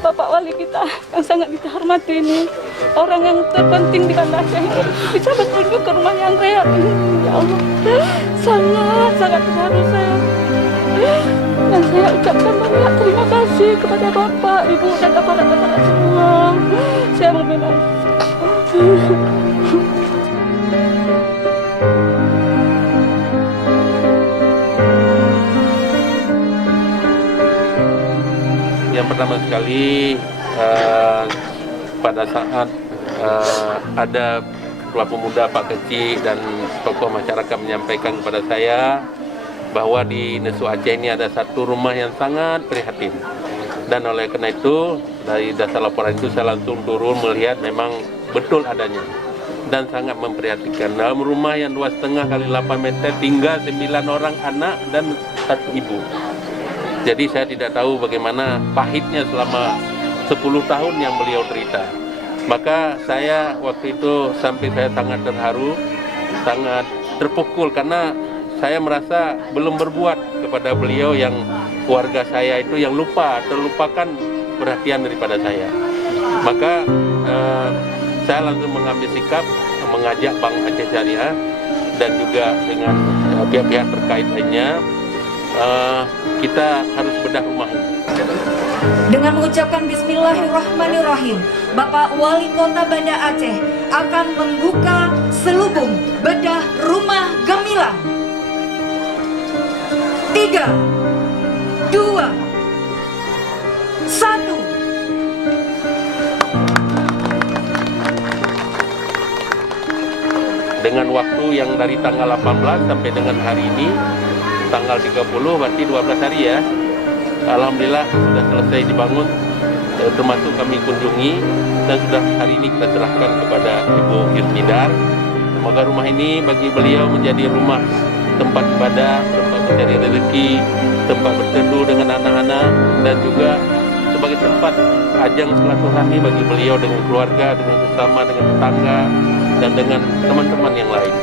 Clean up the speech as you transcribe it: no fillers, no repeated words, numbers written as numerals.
Bapak Wali kita yang sangat kita hormati ini, orang yang terpenting di Banda Aceh ini, bisa berkunjung ke rumah yang reak ini. Ya Allah, sangat terharu saya. Dan saya ucapkan banyak terima kasih kepada Bapak, Ibu, dan aparat-aparat semua. Saya membela. Yang pertama sekali pada saat ada ketua pemuda Pak Kecik dan tokoh masyarakat menyampaikan kepada saya bahwa di Nesu Aceh ini ada satu rumah yang sangat prihatin, dan oleh karena itu dari dasar laporan itu saya langsung turun melihat memang betul adanya dan sangat memprihatinkan. Dalam rumah yang 2,5 kali 8 meter tinggal 9 orang anak dan 1 ibu. Jadi saya tidak tahu bagaimana pahitnya selama 10 tahun yang beliau derita. Maka saya waktu itu sampai saya sangat terharu, sangat terpukul karena saya merasa belum berbuat kepada beliau yang keluarga saya itu yang terlupakan perhatian daripada saya. Maka saya langsung mengambil sikap mengajak Bank Aceh Syariah dan juga dengan pihak-pihak terkait lainnya, kita harus bedah rumah ini. Dengan mengucapkan Bismillahirrahmanirrahim, Bapak Wali Kota Banda Aceh akan membuka selubung bedah rumah gemilang. 3, 2, 1. Dengan waktu yang dari tanggal 18 sampai dengan hari ini tanggal 30, berarti 12 hari ya. Alhamdulillah sudah selesai dibangun, termasuk kami kunjungi dan sudah hari ini kita serahkan kepada Ibu Yusnidar. Semoga rumah ini bagi beliau menjadi rumah tempat ibadah, tempat mencari rezeki, tempat berteduh dengan anak-anak, dan juga sebagai tempat ajang silaturahmi bagi beliau dengan keluarga, dengan sesama, dengan tetangga, dan dengan teman-teman yang lain.